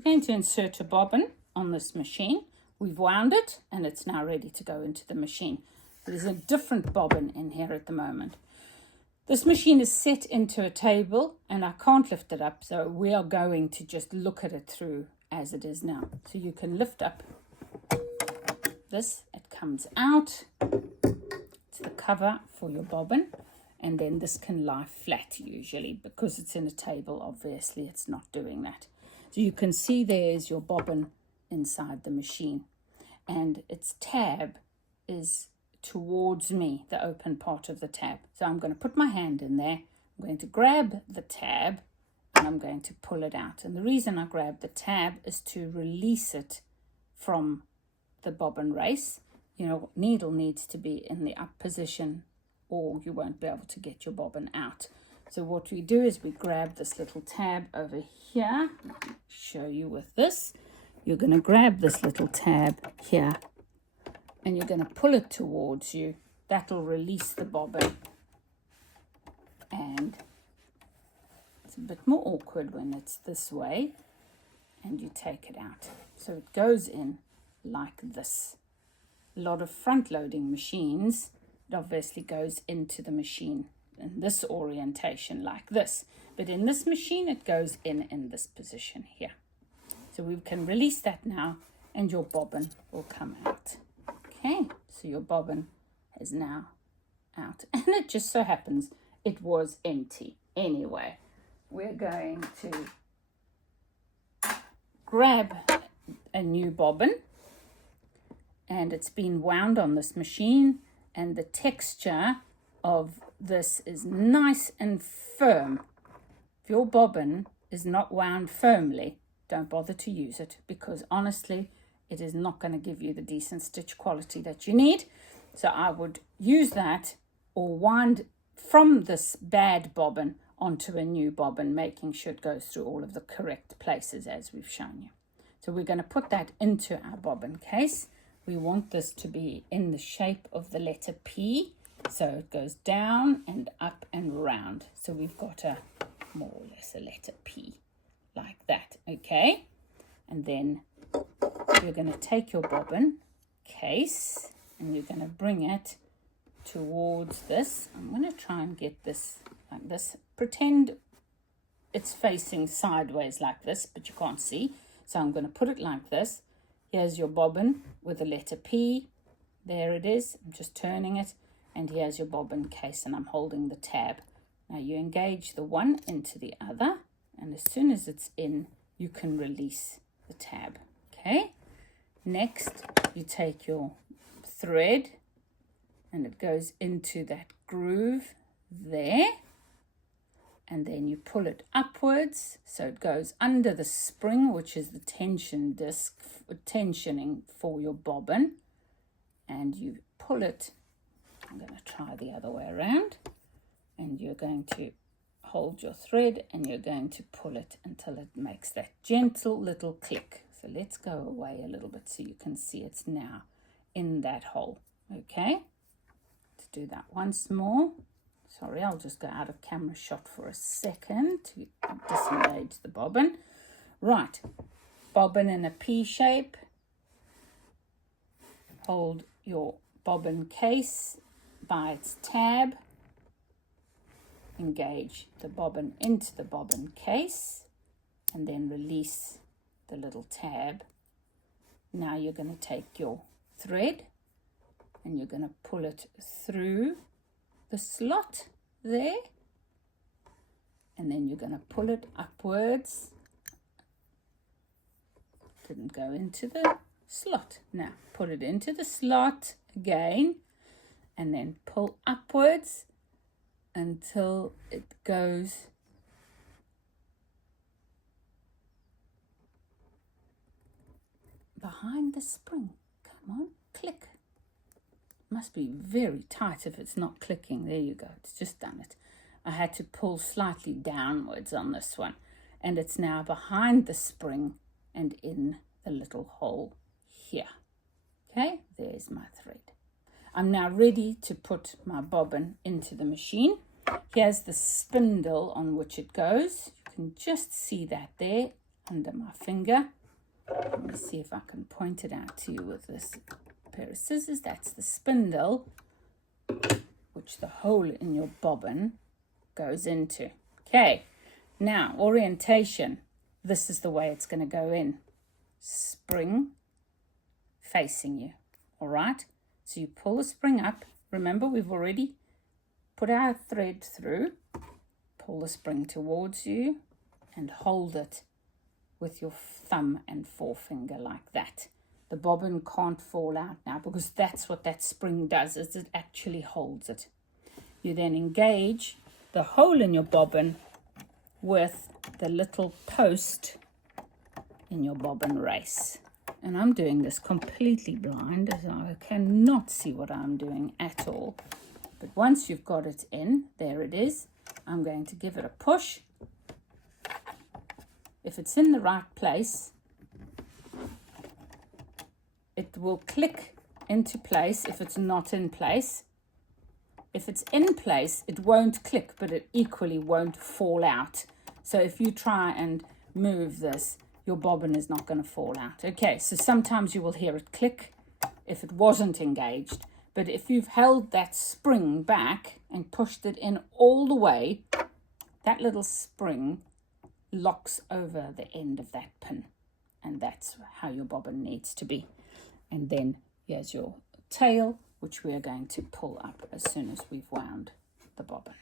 We're going to insert a bobbin on this machine. We've wound it and it's now ready to go into the machine. There's a different bobbin in here at the moment. This machine is set into a table and I can't lift it up, so we are going to just look at it through as it is now. So you can lift up this, it comes out. It's the cover for your bobbin, and then this can lie flat usually. Because it's in a table, obviously it's not doing that. So you can see there's your bobbin inside the machine, and its tab is towards me, the open part of the tab. So I'm going to put my hand in there, I'm going to grab the tab and I'm going to pull it out. And the reason I grab the tab is to release it from the bobbin race. Your needle needs to be in the up position or you won't be able to get your bobbin out. So what we do is we grab this little tab over here. Let me show you with this. You're going to grab this little tab here and you're going to pull it towards you. That'll release the bobbin. And it's a bit more awkward when it's this way. And you take it out. So it goes in like this. A lot of front-loading machines, it obviously goes into the machine in this orientation like this. But in this machine, it goes in this position here. So we can release that now and your bobbin will come out. Okay, so your bobbin is now out. And it just so happens it was empty. Anyway, we're going to grab a new bobbin. And it's been wound on this machine. And the texture of this is nice and firm. If your bobbin is not wound firmly, don't bother to use it. Because honestly, it is not going to give you the decent stitch quality that you need. So I would use that or wind from this bad bobbin onto a new bobbin, making sure it goes through all of the correct places as we've shown you. So we're going to put that into our bobbin case. We want this to be in the shape of the letter P. So it goes down and up and round. So we've got a more or less a letter P like that. Okay. And then you're going to take your bobbin case and you're going to bring it towards this. I'm going to try and get this like this. Pretend it's facing sideways like this, but you can't see. So I'm going to put it like this. Here's your bobbin with the letter P. There it is. I'm just turning it. And here's your bobbin case and I'm holding the tab. Now you engage the one into the other. And as soon as it's in, you can release the tab. Okay. Next, you take your thread and it goes into that groove there. And then you pull it upwards. So it goes under the spring, which is the tension disc, tensioning for your bobbin. And you pull it. I'm going to try the other way around. And you're going to hold your thread and you're going to pull it until it makes that gentle little click. So let's go away a little bit so you can see it's now in that hole. Okay, let's do that once more. Sorry, I'll just go out of camera shot for a second to disengage the bobbin. Right, bobbin in a P shape. Hold your bobbin case by its tab. Engage the bobbin into the bobbin case and then release the little tab. Now you're going to take your thread and you're going to pull it through the slot there, and then you're going to pull it upwards. Didn't go into the slot. Now put it into the slot again and then pull upwards until it goes behind the spring. Come on, click. Must be very tight if it's not clicking. There you go, it's just done it. I had to pull slightly downwards on this one, and it's now behind the spring and in the little hole here. Okay, there's my thread. I'm now ready to put my bobbin into the machine. Here's the spindle on which it goes. You can just see that there. under my finger. Let me see if I can point it out to you with this pair of scissors. That's the spindle, which the hole in your bobbin goes into. Okay, now orientation. This is the way it's going to go in. Spring facing you. All right, so you pull the spring up. Remember, we've already put our thread through. Pull the spring towards you and hold it with your thumb and forefinger like that. The bobbin can't fall out now because that's what that spring does, is it actually holds it. You then engage the hole in your bobbin with the little post in your bobbin race. And I'm doing this completely blind, as I cannot see what I'm doing at all. But once you've got it in, there it is. I'm going to give it a push. If it's in the right place, it will click into place if it's not in place. If it's in place, it won't click, but it equally won't fall out. So if you try and move this, your bobbin is not going to fall out. Okay, so sometimes you will hear it click if it wasn't engaged. But if you've held that spring back and pushed it in all the way, that little spring locks over the end of that pin. And that's how your bobbin needs to be. And then here's your tail, which we are going to pull up as soon as we've wound the bobbin.